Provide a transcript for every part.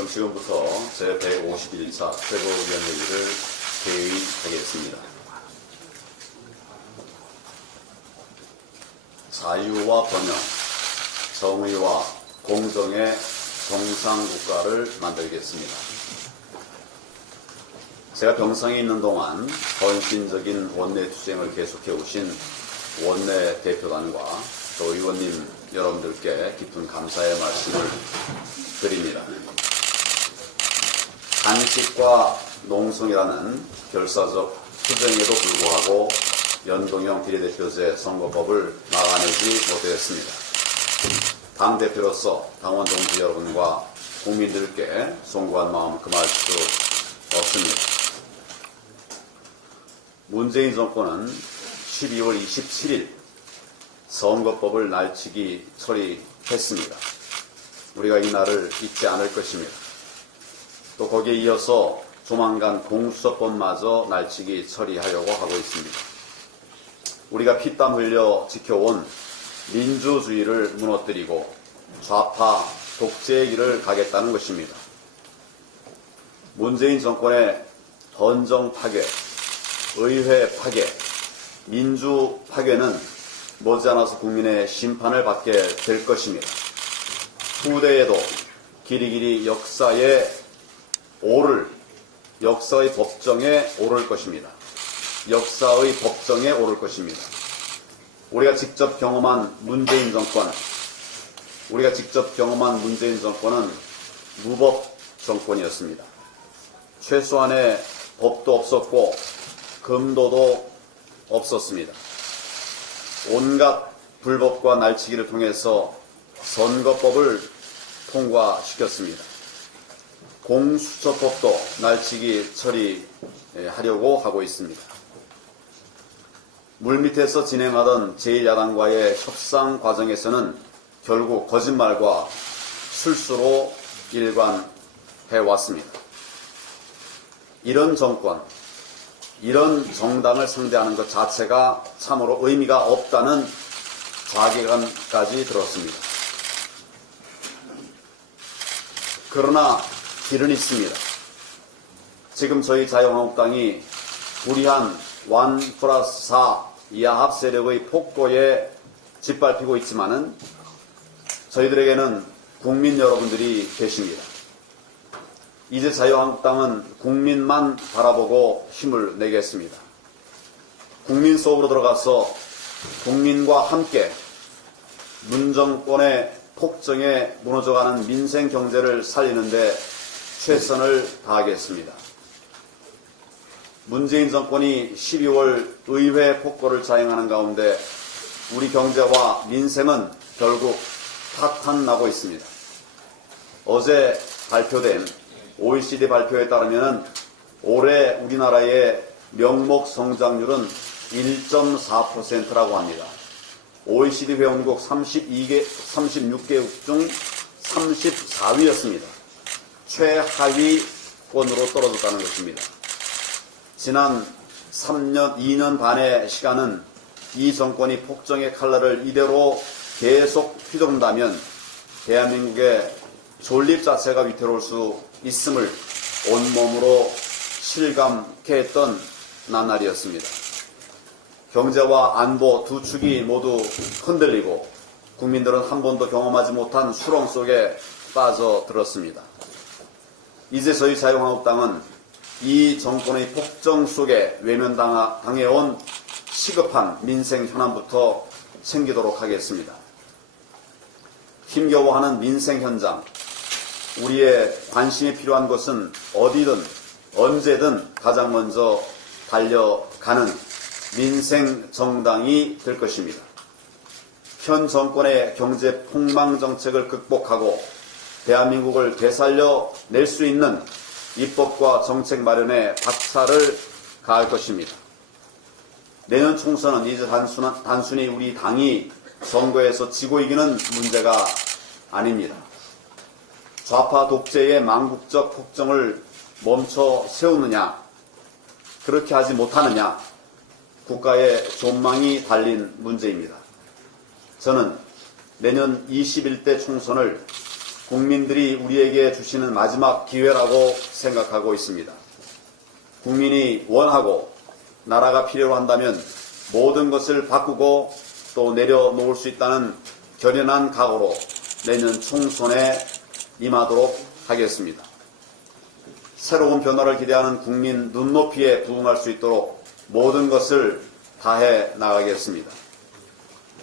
그럼 지금부터 제151차 최고위원회의를 개의하겠습니다. 자유와 번영, 정의와 공정의 정상국가를 만들겠습니다. 제가 병상에 있는 동안 헌신적인 원내투쟁을 계속해 오신 원내 대표단과 또 의원님 여러분들께 깊은 감사의 말씀을 드립니다. 한식과 농성이라는 결사적 투쟁에도 불구하고 연동형 비례대표제 선거법을 막아내지 못했습니다. 당대표로서 당원 동지 여러분과 국민들께 송구한 마음 금할 수 없습니다. 문재인 정권은 12월 27일 선거법을 날치기 처리했습니다. 우리가 이 날을 잊지 않을 것입니다. 또 거기에 이어서 조만간 공수처법마저 날치기 처리하려고 하고 있습니다. 우리가 피땀 흘려 지켜온 민주주의를 무너뜨리고 좌파 독재의 길을 가겠다는 것입니다. 문재인 정권의 헌정 파괴, 의회 파괴, 민주 파괴는 머지않아서 국민의 심판을 받게 될 것입니다. 후대에도 길이길이 역사의 법정에 오를 것입니다. 역사의 법정에 오를 것입니다. 우리가 직접 경험한 문재인 정권은 무법 정권이었습니다. 최소한의 법도 없었고 금도도 없었습니다. 온갖 불법과 날치기를 통해서 선거법을 통과시켰습니다. 공수처법도 날치기 처리하려고 하고 있습니다. 물밑에서 진행하던 제1야당과의 협상 과정에서는 결국 거짓말과 술수로 일관해왔습니다. 이런 정권, 이런 정당을 상대하는 것 자체가 참으로 의미가 없다는 자괴감까지 들었습니다. 그러나 길은 있습니다. 지금 저희 자유한국당이 불의한 1+4 야합 세력의 폭거에 짓밟히고 있지만은 저희들에게는 국민 여러분들이 계십니다. 이제 자유한국당은 국민만 바라보고 힘을 내겠습니다. 국민 속으로 들어가서 국민과 함께 문정권의 폭정에 무너져가는 민생 경제를 살리는데 최선을 다하겠습니다. 문재인 정권이 12월 의회 폭거를 자행하는 가운데 우리 경제와 민생은 결국 파탄나고 있습니다. 어제 발표된 OECD 발표에 따르면 올해 우리나라의 명목 성장률은 1.4%라고 합니다. OECD 회원국 36개국 중 34위였습니다. 최하위권으로 떨어졌다는 것입니다. 지난 2년 반의 시간은 이 정권이 폭정의 칼날을 이대로 계속 휘두른다면 대한민국의 존립 자체가 위태로울 수 있음을 온몸으로 실감케 했던 나날이었습니다. 경제와 안보 두 축이 모두 흔들리고 국민들은 한 번도 경험하지 못한 수렁 속에 빠져들었습니다. 이제 저희 자유한국당은 이 정권의 폭정 속에 외면당해온 시급한 민생 현안부터 챙기도록 하겠습니다. 힘겨워하는 민생 현장, 우리의 관심이 필요한 것은 어디든 언제든 가장 먼저 달려가는 민생 정당이 될 것입니다. 현 정권의 경제 폭망 정책을 극복하고 대한민국을 되살려 낼 수 있는 입법과 정책 마련에 박차를 가할 것입니다. 내년 총선은 이제 단순히 우리 당이 선거에서 지고 이기는 문제가 아닙니다. 좌파 독재의 망국적 폭정을 멈춰 세우느냐, 그렇게 하지 못하느냐, 국가의 존망이 달린 문제입니다. 저는 내년 21대 총선을 국민들이 우리에게 주시는 마지막 기회라고 생각하고 있습니다. 국민이 원하고 나라가 필요로 한다면 모든 것을 바꾸고 또 내려놓을 수 있다는 결연한 각오로 내년 총선에 임하도록 하겠습니다. 새로운 변화를 기대하는 국민 눈높이에 부응할 수 있도록 모든 것을 다해 나가겠습니다.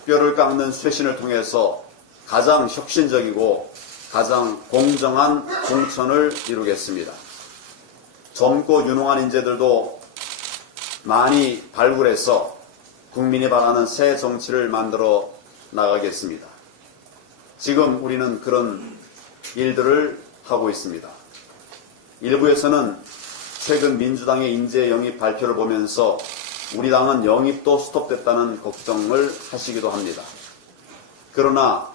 뼈를 깎는 쇄신을 통해서 가장 혁신적이고 가장 공정한 공천을 이루겠습니다. 젊고 유능한 인재들도 많이 발굴해서 국민이 바라는 새 정치를 만들어 나가겠습니다. 지금 우리는 그런 일들을 하고 있습니다. 일부에서는 최근 민주당의 인재 영입 발표를 보면서 우리 당은 영입도 스톱됐다는 걱정을 하시기도 합니다. 그러나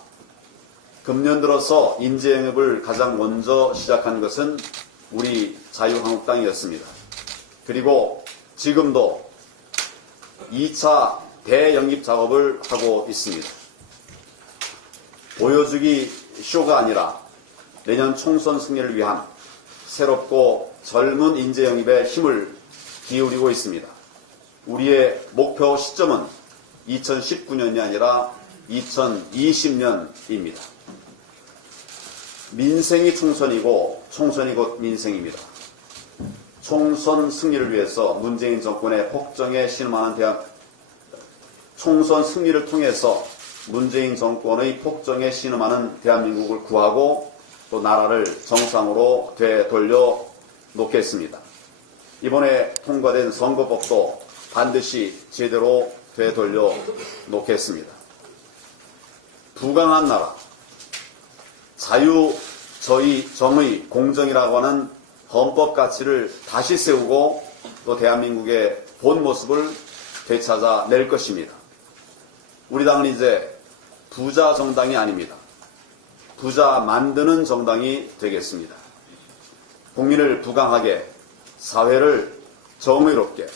금년 들어서 인재 영입을 가장 먼저 시작한 것은 우리 자유한국당이었습니다. 그리고 지금도 2차 대영입 작업을 하고 있습니다. 보여주기 쇼가 아니라 내년 총선 승리를 위한 새롭고 젊은 인재 영입에 힘을 기울이고 있습니다. 우리의 목표 시점은 2019년이 아니라 2020년입니다. 민생이 총선이고 총선이 곧 민생입니다. 총선 승리를 위해서 문재인 정권의 폭정에 신음하는 총선 승리를 통해서 문재인 정권의 폭정에 신음하는 대한민국을 구하고 또 나라를 정상으로 되돌려 놓겠습니다. 이번에 통과된 선거법도 반드시 제대로 되돌려 놓겠습니다. 부강한 나라, 자유, 정의, 공정이라고 하는 헌법 가치를 다시 세우고 또 대한민국의 본 모습을 되찾아낼 것입니다. 우리 당은 이제 부자 정당이 아닙니다. 부자 만드는 정당이 되겠습니다. 국민을 부강하게, 사회를 정의롭게,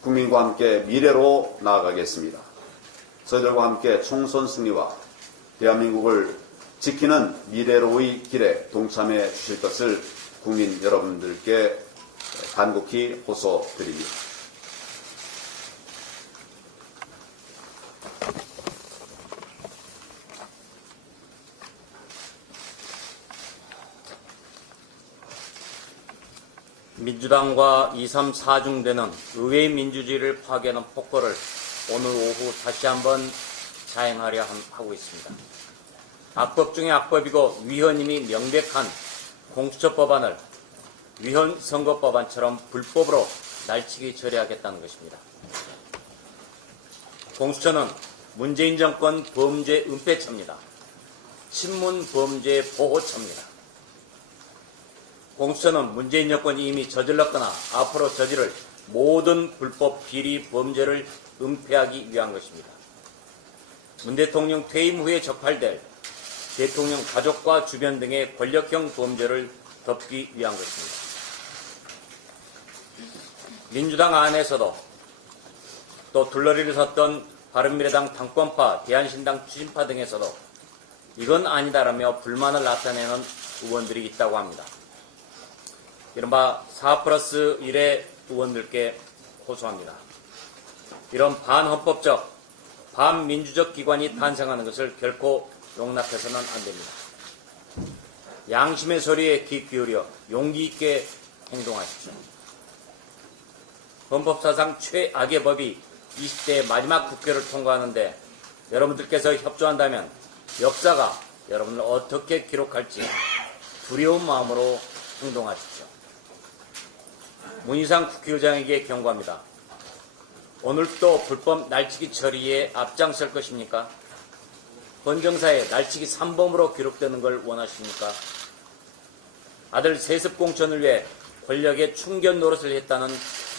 국민과 함께 미래로 나아가겠습니다. 저희들과 함께 총선 승리와 대한민국을 지키는 미래로의 길에 동참해 주실 것을 국민 여러분들께 간곡히 호소드립니다. 민주당과 2, 3, 4중대는 의회 민주주의를 파괴하는 폭거를 오늘 오후 다시 한번 자행하려 하고 있습니다. 악법 중에 악법이고 위헌임이 명백한 공수처법안을 위헌 선거법안처럼 불법으로 날치기 처리하겠다는 것입니다. 공수처는 문재인 정권 범죄 은폐처입니다. 친문 범죄 보호처입니다. 공수처는 문재인 정권이 이미 저질렀거나 앞으로 저지를 모든 불법 비리 범죄를 은폐하기 위한 것입니다. 문 대통령 퇴임 후에 적발될 대통령 가족과 주변 등의 권력형 범죄를 덮기 위한 것입니다. 민주당 안에서도 또 둘러리를 섰던 바른미래당 당권파, 대한신당 추진파 등에서도 이건 아니다라며 불만을 나타내는 의원들이 있다고 합니다. 이른바 4+1의 의원들께 호소합니다. 이런 반헌법적, 반민주적 기관이 탄생하는 것을 결코 용납해서는 안 됩니다. 양심의 소리에 귀 기울여 용기 있게 행동하십시오. 헌법사상 최악의 법이 20대 마지막 국회를 통과하는데 여러분들께서 협조한다면 역사가 여러분을 어떻게 기록할지 두려운 마음으로 행동하십시오. 문희상 국회의장에게 경고합니다. 오늘도 불법 날치기 처리에 앞장설 것입니까? 헌정사에 날치기 3범으로 기록되는 걸 원하십니까? 아들 세습 공천을 위해 권력의 충견 노릇을 했다는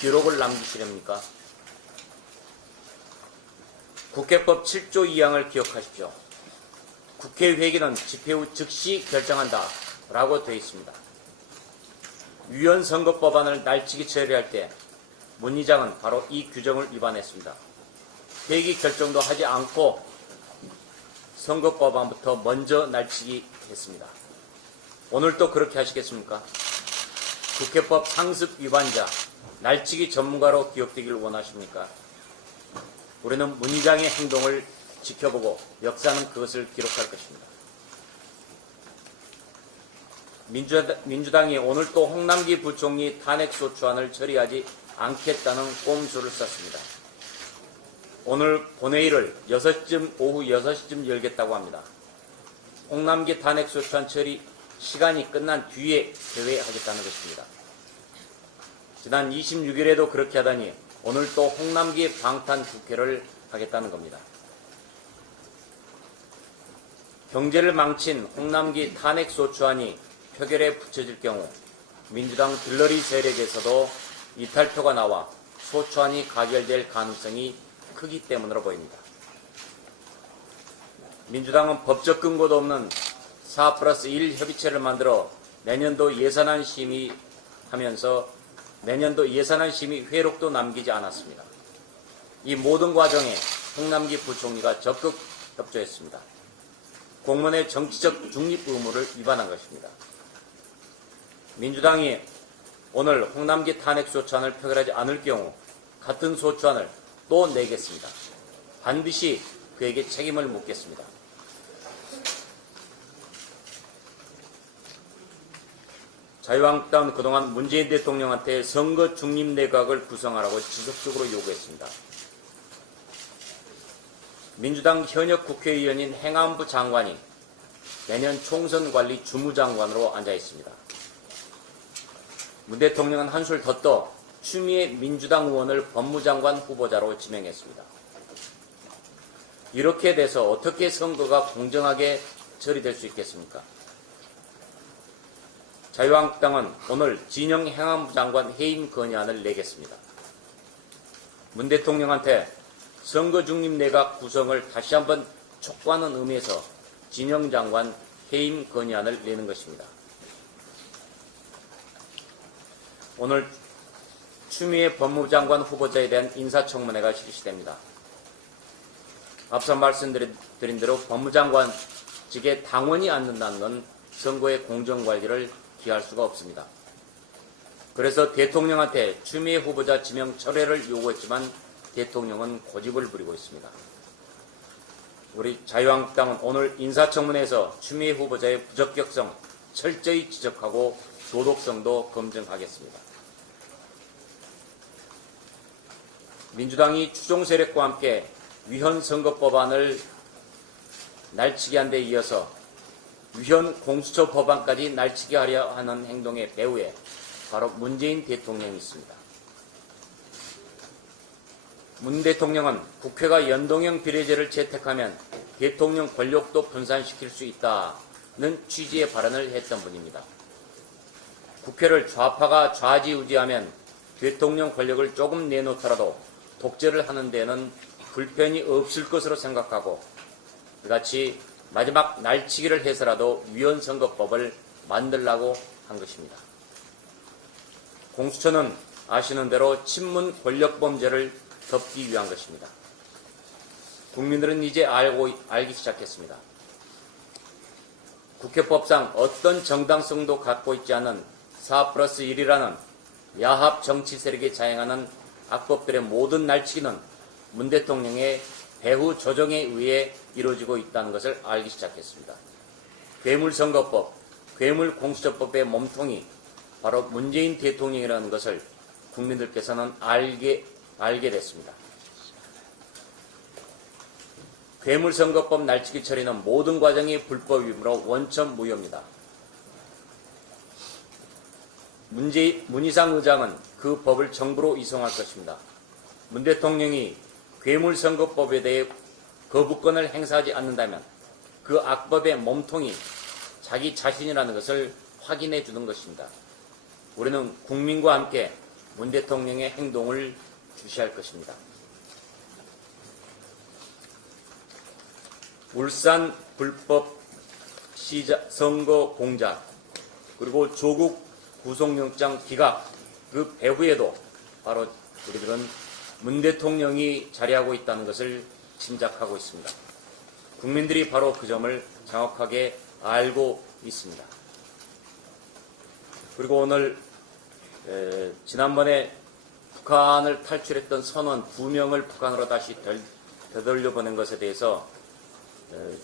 기록을 남기시렵니까? 국회법 7조 2항을 기억하십시오. 국회회기는 집회 후 즉시 결정한다 라고 되어 있습니다. 위헌선거법안을 날치기 처리할 때 문 의장은 바로 이 규정을 위반했습니다. 회기 결정도 하지 않고 선거법안부터 먼저 날치기 했습니다. 오늘도 그렇게 하시겠습니까? 국회법 상습 위반자, 날치기 전문가로 기억되길 원하십니까? 우리는 문 의장의 행동을 지켜보고 역사는 그것을 기록할 것입니다. 민주당이 오늘 또 홍남기 부총리 탄핵소추안을 처리하지 않겠다는 꼼수를 썼습니다. 오늘 본회의를 오후 6시쯤 열겠다고 합니다. 홍남기 탄핵소추안 처리 시간이 끝난 뒤에 개회하겠다는 것입니다. 지난 26일에도 그렇게 하다니 오늘 또 홍남기 방탄 국회를 하겠다는 겁니다. 경제를 망친 홍남기 탄핵소추안이 표결에 붙여질 경우 민주당 들러리 세력에서도 이탈표가 나와 소추안이 가결될 가능성이 크기 때문으로 보입니다. 민주당은 법적 근거도 없는 4+1 협의체를 만들어 내년도 예산안 심의하면서 내년도 예산안 심의 회록도 남기지 않았습니다. 이 모든 과정에 홍남기 부총리가 적극 협조했습니다. 공무원의 정치적 중립 의무를 위반한 것입니다. 민주당이 오늘 홍남기 탄핵소추안을 표결하지 않을 경우 같은 소추안을 또 내겠습니다. 반드시 그에게 책임을 묻겠습니다. 자유한국당은 그동안 문재인 대통령한테 선거 중립 내각을 구성하라고 지속적으로 요구했습니다. 민주당 현역 국회의원인 행안부 장관이 내년 총선관리 주무장관으로 앉아 있습니다. 문 대통령은 한술 더 떠 추미애 민주당 의원을 법무장관 후보자로 지명했습니다. 이렇게 돼서 어떻게 선거가 공정하게 처리될 수 있겠습니까? 자유한국당은 오늘 진영 행안부 장관 해임 건의안을 내겠습니다. 문 대통령한테 선거 중립 내각 구성을 다시 한번 촉구하는 의미에서 진영 장관 해임 건의안을 내는 것입니다. 오늘 추미애 법무장관 후보자에 대한 인사청문회가 실시됩니다. 앞서 말씀드린 대로 법무장관직에 당원이 앉는다는 건 선거의 공정관리를 기할 수가 없습니다. 그래서 대통령한테 추미애 후보자 지명 철회를 요구했지만 대통령은 고집을 부리고 있습니다. 우리 자유한국당은 오늘 인사청문회에서 추미애 후보자의 부적격성 철저히 지적하고 도덕성도 검증하겠습니다. 민주당이 추종 세력과 함께 위헌 선거법안을 날치기 한 데 이어서 위헌 공수처 법안까지 날치기 하려 하는 행동의 배후에 바로 문재인 대통령이 있습니다. 문 대통령은 국회가 연동형 비례제를 채택하면 대통령 권력도 분산시킬 수 있다는 취지의 발언을 했던 분입니다. 국회를 좌파가 좌지우지하면 대통령 권력을 조금 내놓더라도 독재를 하는 데는 불편이 없을 것으로 생각하고 이같이 마지막 날치기를 해서라도 위헌선거법을 만들라고 한 것입니다. 공수처는 아시는 대로 친문 권력범죄를 덮기 위한 것입니다. 국민들은 이제 알기 시작했습니다. 국회법상 어떤 정당성도 갖고 있지 않은 4+1이라는 야합 정치 세력이 자행하는 악법들의 모든 날치기는 문 대통령의 배후 조정에 의해 이루어지고 있다는 것을 알기 시작했습니다. 괴물선거법, 괴물공수처법의 몸통이 바로 문재인 대통령이라는 것을 국민들께서는 알게 됐습니다. 괴물선거법 날치기 처리는 모든 과정이 불법이므로 원천 무효입니다. 문희상 의장은 그 법을 정부로 이송할 것입니다. 문 대통령이 괴물선거법에 대해 거부권을 행사하지 않는다면 그 악법의 몸통이 자기 자신이라는 것을 확인해 주는 것입니다. 우리는 국민과 함께 문 대통령의 행동을 주시할 것입니다. 울산 불법 선거 공작 그리고 조국 구속영장 기각 그 배후에도 바로 우리들은 문 대통령이 자리하고 있다는 것을 짐작하고 있습니다. 국민들이 바로 그 점을 정확하게 알고 있습니다. 그리고 오늘 지난번에 북한을 탈출했던 선원 2명을 북한으로 다시 되돌려 보낸 것에 대해서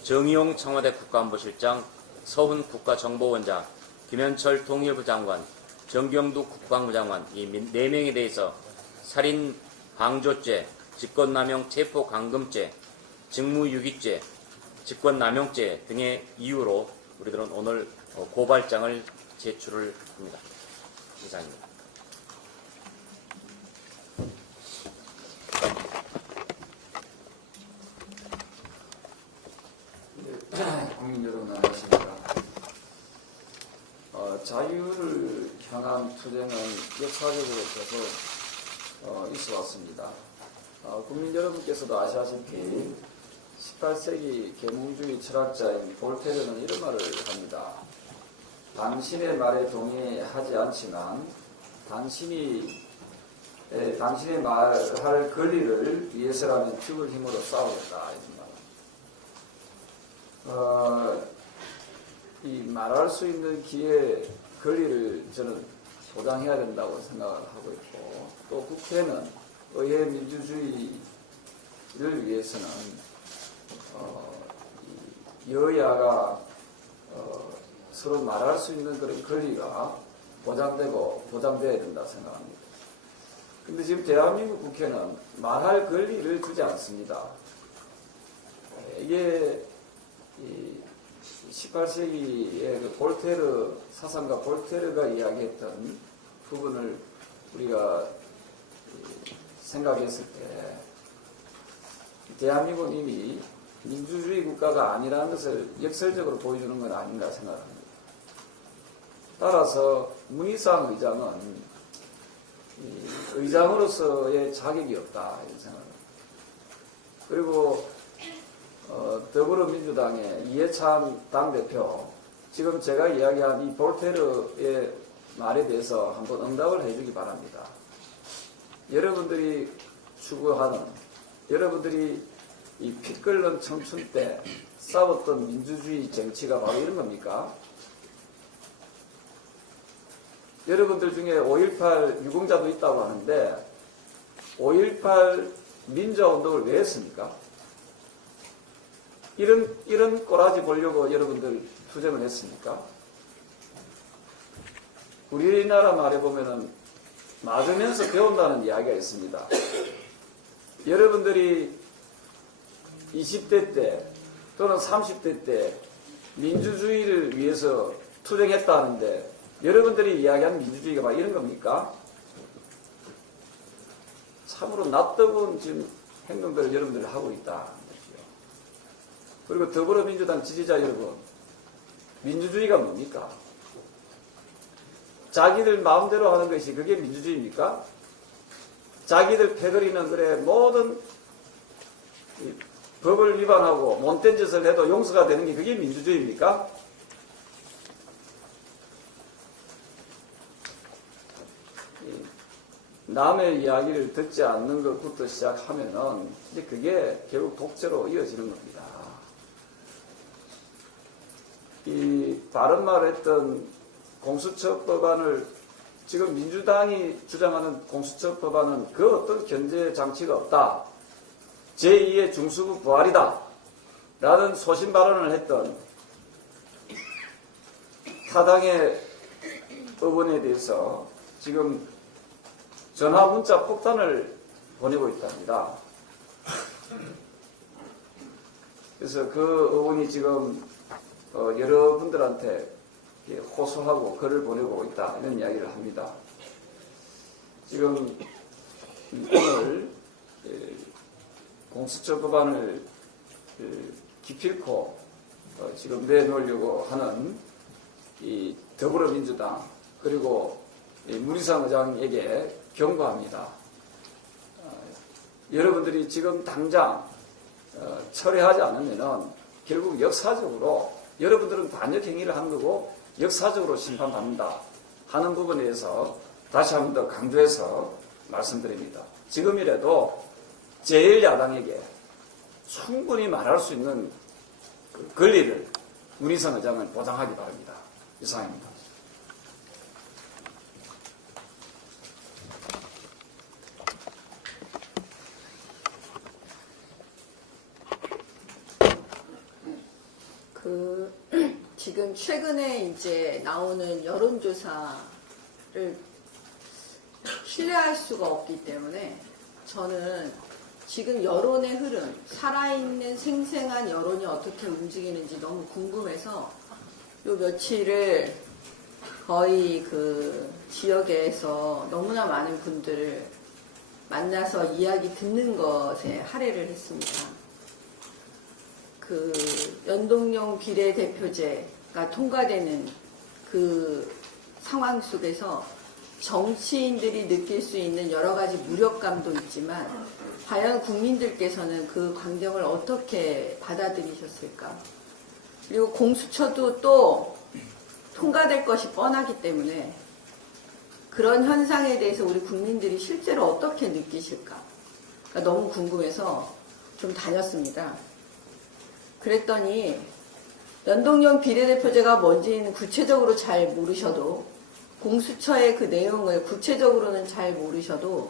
정의용 청와대 국가안보실장, 서훈 국가정보원장, 김현철 통일부 장관, 정경두 국방부 장관 이 4명에 대해서 살인 방조죄, 직권남용 체포감금죄, 직무유기죄, 직권남용죄 등의 이유로 우리들은 오늘 고발장을 제출을 합니다. 이상입니다. 국민 여러분 안녕하십니까. 자유를 향한 투쟁은 역사적으로 계속 있어 왔습니다. 국민 여러분께서도 아시다시피 18세기 계몽주의 철학자인 볼테르는 이런 말을 합니다. 당신의 말에 동의하지 않지만 당신의 말할 권리를 위해서라면 죽을 힘으로 싸우겠다. 이 말할 수 있는 기회, 권리를 저는 보장해야 된다고 생각을 하고 있고, 또 국회는 의회 민주주의를 위해서는 여야가 서로 말할 수 있는 그런 권리가 보장돼야 된다 생각합니다. 근데 지금 대한민국 국회는 말할 권리를 주지 않습니다. 이게 18세기의 그 볼테르 사상가 볼테르가 이야기했던 부분을 우리가 생각했을 때 대한민국은 이미 민주주의 국가가 아니라는 것을 역설적으로 보여주는 건 아닌가 생각합니다. 따라서 문희상 의장은 의장으로서의 자격이 없다 이런 생각합니다. 그리고 더불어민주당의 이해찬 당대표, 지금 제가 이야기한 이 볼테르의 말에 대해서 한번 응답을 해주기 바랍니다. 여러분들이 추구하는, 여러분들이 이 피 끓는 청춘 때 싸웠던 민주주의 정치가 바로 이런 겁니까? 여러분들 중에 5.18 유공자도 있다고 하는데 5.18 민주화운동을 왜 했습니까? 이런 꼬라지 보려고 여러분들 투쟁을 했습니까? 우리나라 말에 보면은 맞으면서 배운다는 이야기가 있습니다. 여러분들이 20대 때 또는 30대 때 민주주의를 위해서 투쟁했다는데 여러분들이 이야기하는 민주주의가 막 이런 겁니까? 참으로 낯뜨거운 지금 행동들을 여러분들이 하고 있다. 그리고 더불어민주당 지지자 여러분, 민주주의가 뭡니까? 자기들 마음대로 하는 것이 그게 민주주의입니까? 자기들 패거리는 그래 모든 법을 위반하고 못된 짓을 해도 용서가 되는 게 그게 민주주의입니까? 남의 이야기를 듣지 않는 것부터 시작하면은 이제 그게 결국 독재로 이어지는 겁니다. 이 바른말 했던 공수처법안을 지금 민주당이 주장하는 공수처법안은 그 어떤 견제 장치가 없다. 제2의 중수부 부활이다. 라는 소신 발언을 했던 타당의 법원에 대해서 지금 전화 문자 폭탄을 보내고 있답니다. 그래서 그 의원이 지금 여러분들한테 호소하고 글을 보내고 있다 이런 이야기를 합니다. 지금 오늘 공수처 법안을 기필코 지금 내놓으려고 하는 이 더불어민주당 그리고 문희상 의장에게 경고합니다. 여러분들이 지금 당장 철회하지 않으면은 결국 역사적으로 여러분들은 반역 행위를 한 거고 역사적으로 심판받는다 하는 부분에 대해서 다시 한 번 더 강조해서 말씀드립니다. 지금이라도 제1야당에게 충분히 말할 수 있는 그 권리를 문희상 의장은 보장하기 바랍니다. 이상입니다. 지금 최근에 이제 나오는 여론조사를 신뢰할 수가 없기 때문에 저는 지금 여론의 흐름, 살아있는 생생한 여론이 어떻게 움직이는지 너무 궁금해서 요 며칠을 거의 그 지역에서 너무나 많은 분들을 만나서 이야기 듣는 것에 할애를 했습니다. 그 연동형 비례대표제가 통과되는 그 상황 속에서 정치인들이 느낄 수 있는 여러 가지 무력감도 있지만 과연 국민들께서는 그 광경을 어떻게 받아들이셨을까? 그리고 공수처도 또 통과될 것이 뻔하기 때문에 그런 현상에 대해서 우리 국민들이 실제로 어떻게 느끼실까? 그러니까 너무 궁금해서 좀 다녔습니다. 그랬더니 연동형 비례대표제가 뭔지는 구체적으로 잘 모르셔도 공수처의 그 내용을 구체적으로는 잘 모르셔도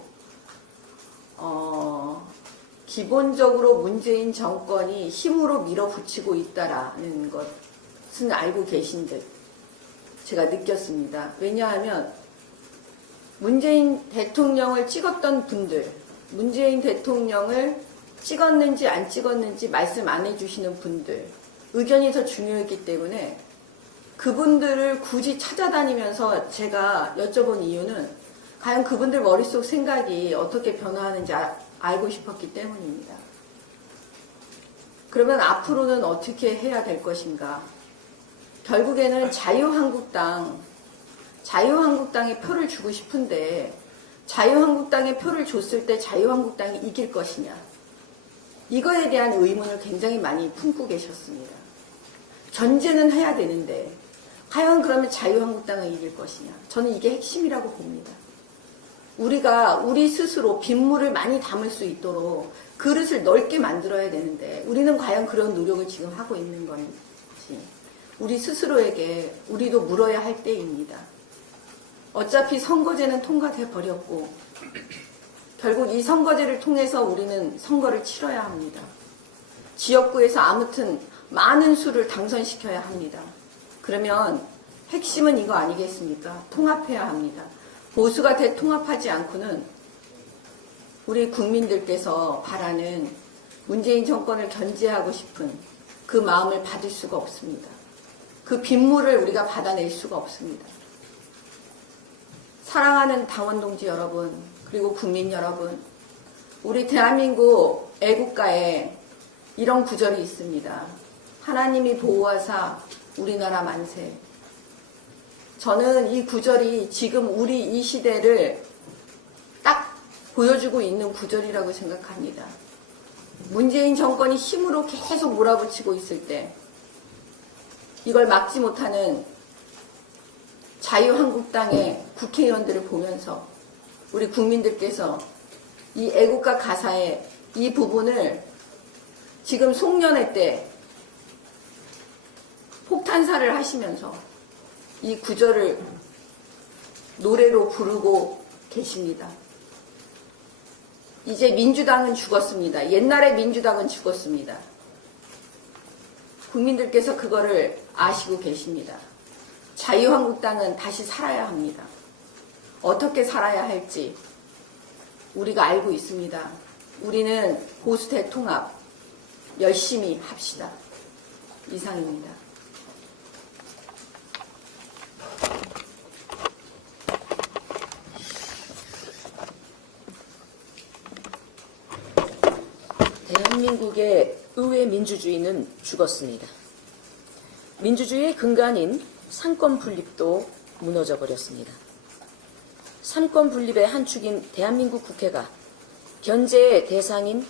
기본적으로 문재인 정권이 힘으로 밀어붙이고 있다라는 것은 알고 계신 듯 제가 느꼈습니다. 왜냐하면 문재인 대통령을 찍었던 분들, 문재인 대통령을 찍었는지 안 찍었는지 말씀 안 해주시는 분들 의견이 더 중요했기 때문에 그분들을 굳이 찾아다니면서 제가 여쭤본 이유는 과연 그분들 머릿속 생각이 어떻게 변화하는지 알고 싶었기 때문입니다. 그러면 앞으로는 어떻게 해야 될 것인가? 결국에는 자유한국당에 표를 주고 싶은데 자유한국당에 표를 줬을 때 자유한국당이 이길 것이냐? 이거에 대한 의문을 굉장히 많이 품고 계셨습니다. 전제는 해야 되는데 과연 그러면 자유한국당은 이길 것이냐? 저는 이게 핵심이라고 봅니다. 우리가 우리 스스로 빗물을 많이 담을 수 있도록 그릇을 넓게 만들어야 되는데 우리는 과연 그런 노력을 지금 하고 있는 건지 우리 스스로에게 우리도 물어야 할 때입니다. 어차피 선거제는 통과돼 버렸고 결국 이 선거제를 통해서 우리는 선거를 치러야 합니다. 지역구에서 아무튼 많은 수를 당선시켜야 합니다. 그러면 핵심은 이거 아니겠습니까? 통합해야 합니다. 보수가 대통합하지 않고는 우리 국민들께서 바라는 문재인 정권을 견제하고 싶은 그 마음을 받을 수가 없습니다. 그 빗물을 우리가 받아낼 수가 없습니다. 사랑하는 당원 동지 여러분, 그리고 국민 여러분, 우리 대한민국 애국가에 이런 구절이 있습니다. 하나님이 보호하사 우리나라 만세. 저는 이 구절이 지금 우리 이 시대를 딱 보여주고 있는 구절이라고 생각합니다. 문재인 정권이 힘으로 계속 몰아붙이고 있을 때 이걸 막지 못하는 자유한국당의 국회의원들을 보면서 우리 국민들께서 이 애국가 가사의 이 부분을 지금 송년회 때 폭탄사를 하시면서 이 구절을 노래로 부르고 계십니다. 이제 민주당은 죽었습니다. 옛날에 민주당은 죽었습니다. 국민들께서 그거를 아시고 계십니다. 자유한국당은 다시 살아야 합니다. 어떻게 살아야 할지 우리가 알고 있습니다. 우리는 보수 대통합, 열심히 합시다. 이상입니다. 대한민국의 의회 민주주의는 죽었습니다. 민주주의의 근간인 삼권 분립도 무너져 버렸습니다. 삼권 분립의 한 축인 대한민국 국회가 견제의 대상인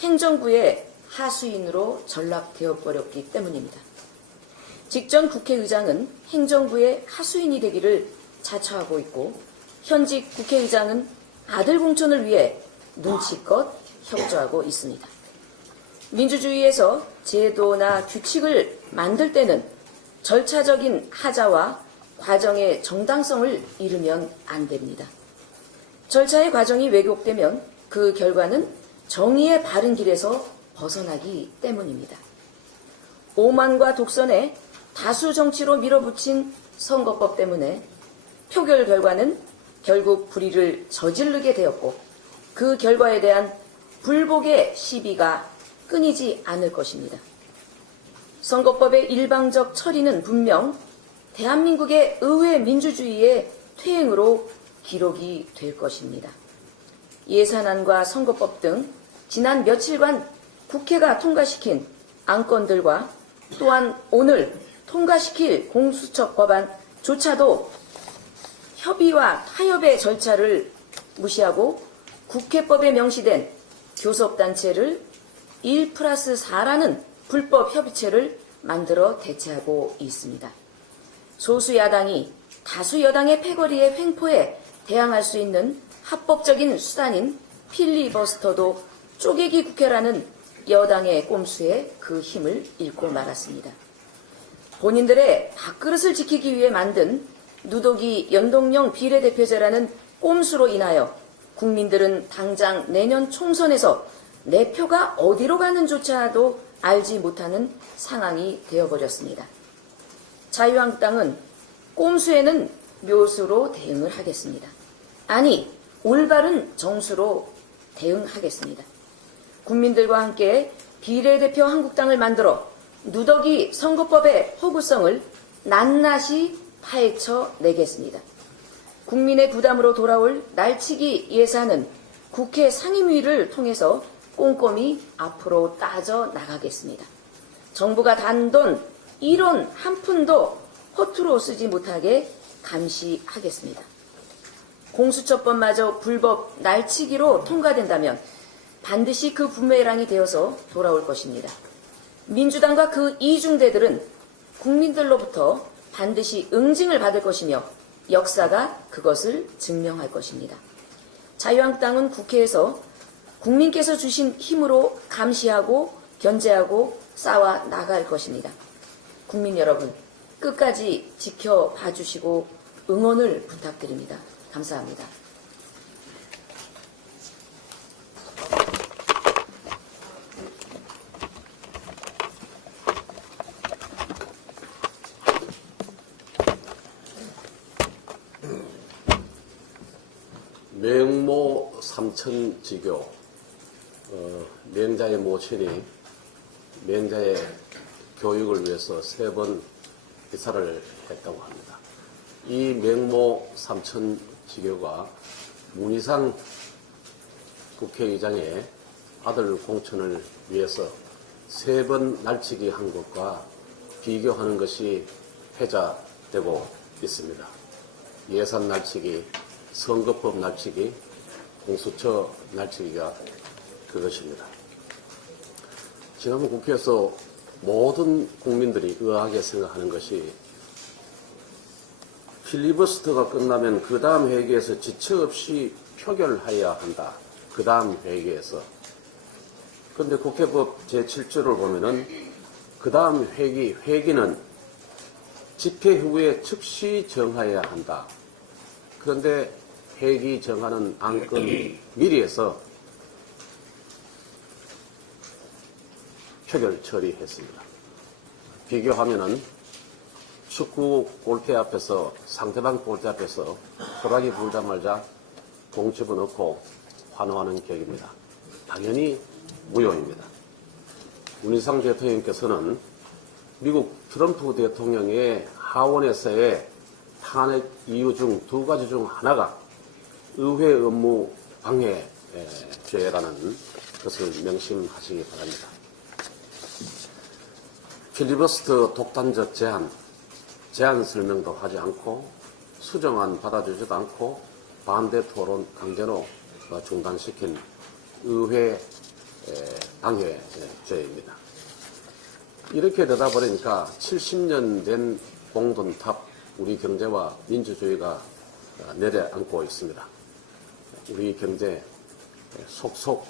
행정부의 하수인으로 전락되어 버렸기 때문입니다. 직전 국회의장은 행정부의 하수인이 되기를 자처하고 있고 현직 국회의장은 아들 공천을 위해 눈치껏 협조하고 있습니다. 민주주의에서 제도나 규칙을 만들 때는 절차적인 하자와 과정의 정당성을 잃으면 안 됩니다. 절차의 과정이 왜곡되면 그 결과는 정의의 바른 길에서 벗어나기 때문입니다. 오만과 독선에 다수 정치로 밀어붙인 선거법 때문에 표결 결과는 결국 불의를 저지르게 되었고 그 결과에 대한 불복의 시비가 끊이지 않을 것입니다. 선거법의 일방적 처리는 분명 대한민국의 의회 민주주의의 퇴행으로 기록이 될 것입니다. 예산안과 선거법 등 지난 며칠간 국회가 통과시킨 안건들과 또한 오늘 통과시킬 공수처 법안조차도 협의와 타협의 절차를 무시하고 국회법에 명시된 교섭단체를 1+4라는 불법 협의체를 만들어 대체하고 있습니다. 소수 야당이 다수 여당의 패거리의 횡포에 대항할 수 있는 합법적인 수단인 필리버스터도 쪼개기 국회라는 여당의 꼼수에 그 힘을 잃고 말았습니다. 본인들의 밥그릇을 지키기 위해 만든 누더기 연동형 비례대표제라는 꼼수로 인하여 국민들은 당장 내년 총선에서 내 표가 어디로 가는조차도 알지 못하는 상황이 되어버렸습니다. 자유한국당은 꼼수에는 묘수로 대응을 하겠습니다. 아니, 올바른 정수로 대응하겠습니다. 국민들과 함께 비례대표 한국당을 만들어 누더기 선거법의 허구성을 낱낱이 파헤쳐 내겠습니다. 국민의 부담으로 돌아올 날치기 예산은 국회 상임위를 통해서 꼼꼼히 앞으로 따져 나가겠습니다. 정부가 단돈 1원 한 푼도 허투루 쓰지 못하게 감시하겠습니다. 공수처법마저 불법 날치기로 통과된다면 반드시 그 부메랑이 되어서 돌아올 것입니다. 민주당과 그 이중대들은 국민들로부터 반드시 응징을 받을 것이며 역사가 그것을 증명할 것입니다. 자유한국당은 국회에서 국민께서 주신 힘으로 감시하고 견제하고 싸워 나갈 것입니다. 국민 여러분, 끝까지 지켜봐 주시고 응원을 부탁드립니다. 감사합니다. 맹모 삼천지교, 맹자의 모친이 맹자의 교육을 위해서 3번 기사를 했다고 합니다. 이 맹모 삼천지교가 문희상 국회의장의 아들 공천을 위해서 3번 날치기 한 것과 비교하는 것이 회자되고 있습니다. 예산 날치기, 선거법 날치기, 공수처 날치기가 그것입니다. 지난번 국회에서 모든 국민들이 의아하게 생각하는 것이 필리버스터가 끝나면 그 다음 회기에서 지체 없이 표결해야 한다. 그 다음 회기에서. 그런데 국회법 제7조를 보면은 그 다음 회기는 집회 후에 즉시 정하여야 한다. 그런데 회기 정하는 안건 미리 해서 표결 처리했습니다. 비교하면은 축구 골대 앞에서 상대방 골대 앞에서 호랑이 불자마자 공 집어넣고 환호하는 격입니다. 당연히 무효입니다. 문희상 대통령께서는 미국 트럼프 대통령의 하원에서의 탄핵 이유 중 2가지 중 하나가 의회 업무 방해죄라는 것을 명심하시기 바랍니다. 필리버스터 독단적 제한 설명도 하지 않고 수정안 받아주지도 않고 반대 토론 강제로 중단시킨 의회 방해죄입니다. 이렇게 되다 보니까 70년 된 공돈탑 우리 경제와 민주주의가 내려앉고 있습니다. 우리 경제 속속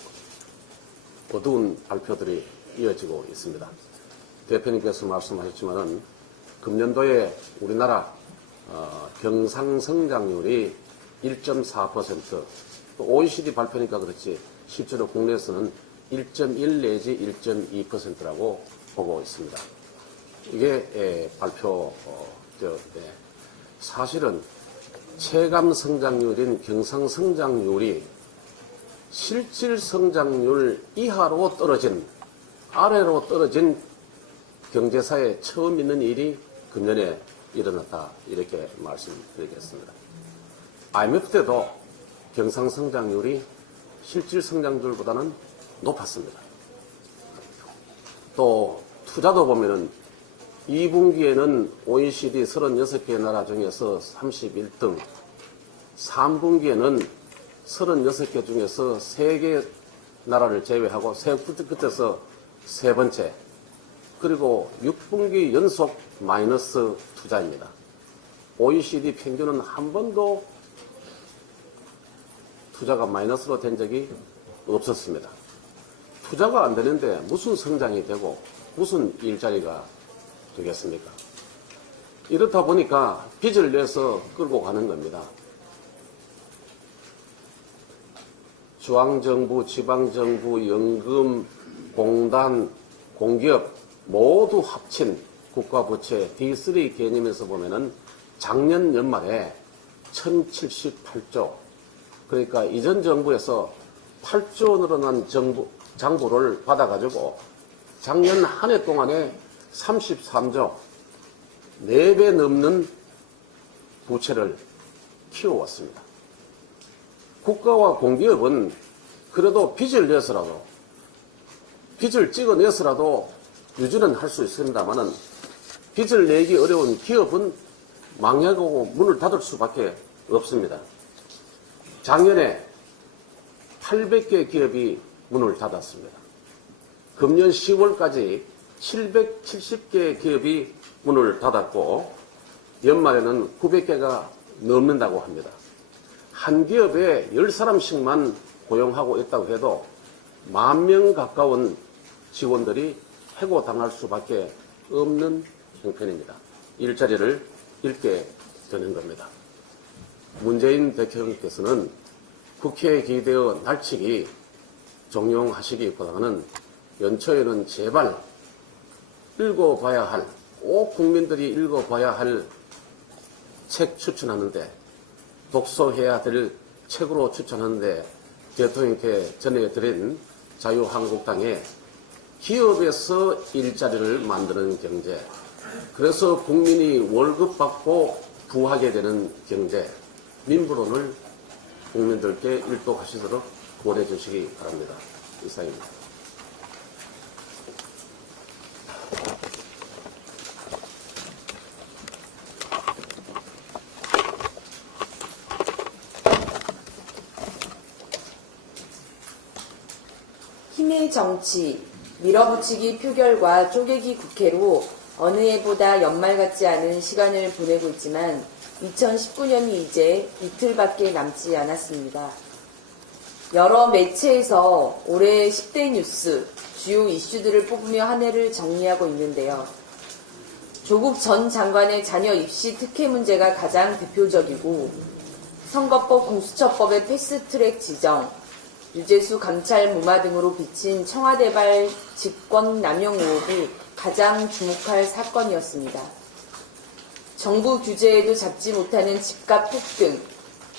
어두운 발표들이 이어지고 있습니다. 대표님께서 말씀하셨지만은 금년도에 우리나라 경상성장률이 1.4%, 또 OECD 발표니까 그렇지 실제로 국내에서는 1.1 내지 1.2%라고 보고 있습니다. 이게 사실은 체감 성장률인 경상 성장률이 실질 성장률 이하로 떨어진, 아래로 떨어진 경제사에 처음 있는 일이 금년에 일어났다, 이렇게 말씀드리겠습니다. IMF 때도 경상 성장률이 실질 성장률보다는 높았습니다. 또 투자도 보면은 2분기에는 OECD 36개 나라 중에서 31등, 3분기에는 36개 중에서 3개 나라를 제외하고 끝에서 3번째, 그리고 6분기 연속 마이너스 투자입니다. OECD 평균은 한 번도 투자가 마이너스로 된 적이 없었습니다. 투자가 안 되는데 무슨 성장이 되고 무슨 일자리가 되겠습니까? 이렇다 보니까 빚을 내서 끌고 가는 겁니다. 중앙정부, 지방정부, 연금, 공단, 공기업 모두 합친 국가부채 D3 개념에서 보면은 작년 연말에 1078조, 그러니까 이전 정부에서 8조 늘어난 장부를 받아가지고 작년 한 해 동안에 33조, 4배 넘는 부채를 키워왔습니다. 국가와 공기업은 그래도 빚을 내서라도, 빚을 찍어내서라도 유지는 할 수 있습니다만은 빚을 내기 어려운 기업은 망하고 문을 닫을 수밖에 없습니다. 작년에 800개 기업이 문을 닫았습니다. 금년 10월까지 770개 기업이 문을 닫았고 연말에는 900개가 넘는다고 합니다. 한 기업에 10사람씩만 고용하고 있다고 해도 10,000명 가까운 직원들이 해고당할 수밖에 없는 형편입니다. 일자리를 잃게 되는 겁니다. 문재인 대통령께서는 국회에 기대어 날치기 종용하시기보다는 연초에는 제발 읽어봐야 할, 꼭 국민들이 읽어봐야 할 책 추천하는데, 독서해야 될 책으로 추천하는데 대통령께 전해드린 자유한국당의 기업에서 일자리를 만드는 경제, 그래서 국민이 월급 받고 부하게 되는 경제, 민부론을 국민들께 일독하시도록 권해 주시기 바랍니다. 이상입니다. 힘의 정치, 밀어붙이기 표결과 쪼개기 국회로 어느 해보다 연말 같지 않은 시간을 보내고 있지만 2019년이 이제 이틀밖에 남지 않았습니다. 여러 매체에서 올해 10대 뉴스, 주요 이슈들을 뽑으며 한 해를 정리하고 있는데요. 조국 전 장관의 자녀 입시 특혜 문제가 가장 대표적이고, 선거법 공수처법의 패스트트랙 지정, 유재수 감찰 무마 등으로 비친 청와대발 직권 남용 의혹이 가장 주목할 사건이었습니다. 정부 규제에도 잡지 못하는 집값 폭등,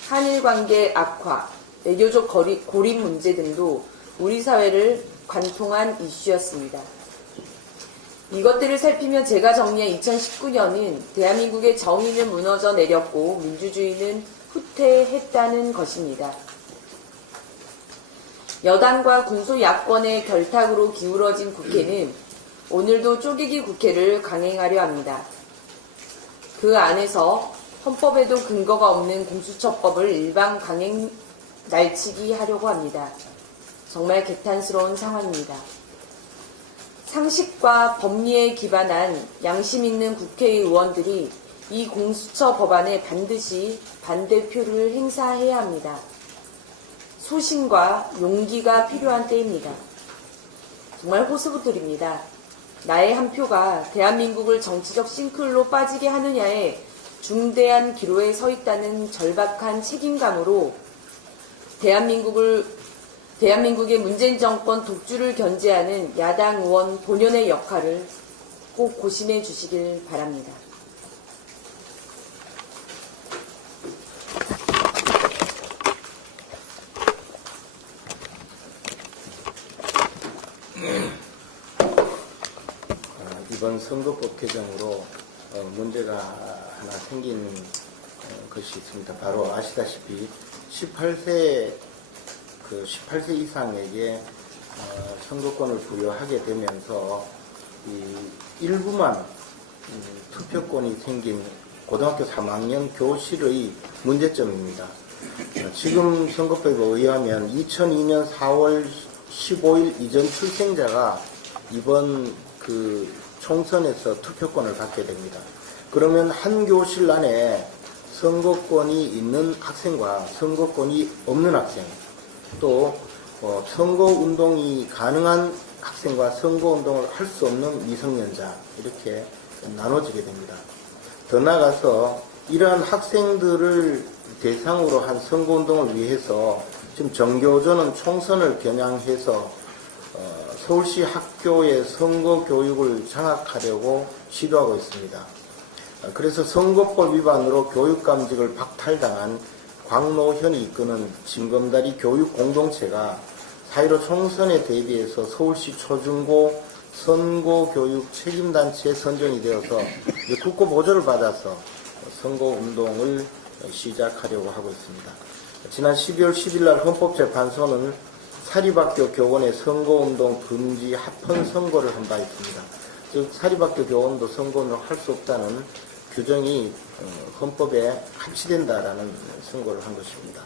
한일 관계 악화, 외교적 고립 문제 등도 우리 사회를 관통한 이슈였습니다. 이것들을 살피며 제가 정리한 2019년은 대한민국의 정의는 무너져 내렸고 민주주의는 후퇴했다는 것입니다. 여당과 군소 야권의 결탁으로 기울어진 국회는 오늘도 쪼개기 국회를 강행하려 합니다. 그 안에서 헌법에도 근거가 없는 공수처법을 일방 강행 날치기 하려고 합니다. 정말 개탄스러운 상황입니다. 상식과 법리에 기반한 양심 있는 국회의원들이 이 공수처 법안에 반드시 반대표를 행사해야 합니다. 소신과 용기가 필요한 때입니다. 정말 호소부드립니다. 나의 한 표가 대한민국을 정치적 싱크홀로 빠지게 하느냐에 중대한 기로에 서 있다는 절박한 책임감으로 대한민국의 문재인 정권 독주를 견제하는 야당 의원 본연의 역할을 꼭 고심해 주시길 바랍니다. 이번 선거법 개정으로 문제가 하나 생긴 것이 있습니다. 바로 아시다시피 18세 이상에게 선거권을 부여하게 되면서 일부만 투표권이 생긴 고등학교 3학년 교실의 문제점입니다. 지금 선거법에 의하면 2002년 4월 15일 이전 출생자가 이번 총선에서 투표권을 갖게 됩니다. 그러면 한 교실 안에 선거권이 있는 학생과 선거권이 없는 학생, 또 선거운동이 가능한 학생과 선거운동을 할 수 없는 미성년자, 이렇게 나눠지게 됩니다. 더 나아가서 이러한 학생들을 대상으로 한 선거운동을 위해서 지금 정교조는 총선을 겨냥해서 서울시 학교의 선거교육을 장악하려고 시도하고 있습니다. 그래서 선거법 위반으로 교육감직을 박탈당한 광노현이 이끄는 징검다리 교육공동체가 4.15 총선에 대비해서 서울시 초중고 선거교육 책임단체에 선정이 되어서 국고 보조를 받아서 선거운동을 시작하려고 하고 있습니다. 지난 12월 10일 날 헌법재판소는 사립학교 교원의 선거운동 금지 합헌 선고를 한 바 있습니다. 즉 사립학교 교원도 선거운동을 할 수 없다는 규정이 헌법에 합치된다라는 선고를 한 것입니다.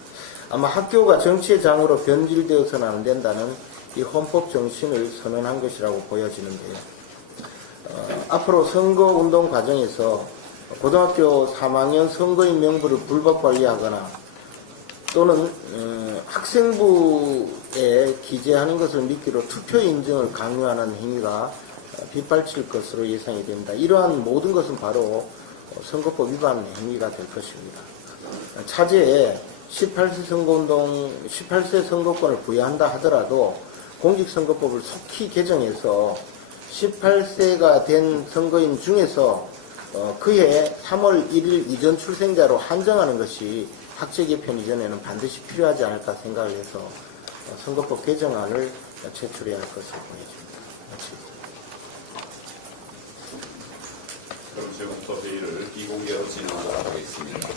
아마 학교가 정치의 장으로 변질되어서는 안 된다는 이 헌법 정신을 선언한 것이라고 보여지는데요. 앞으로 선거운동 과정에서 고등학교 3학년 선거인 명부를 불법 관리하거나 또는 학생부에 기재하는 것을 미끼로 투표 인증을 강요하는 행위가 빗발칠 것으로 예상이 됩니다. 이러한 모든 것은 바로 선거법 위반 행위가 될 것입니다. 차제에 18세 선거권을 부여한다 하더라도 공직선거법을 속히 개정해서 18세가 된 선거인 중에서 그해 3월 1일 이전 출생자로 한정하는 것이 학제 개편 이전에는 반드시 필요하지 않을까 생각을 해서 선거법 개정안을 제출해야 할 것으로 보여집니다. 그럼 지금부터 회의를 비공개로 진행하도록 하겠습니다.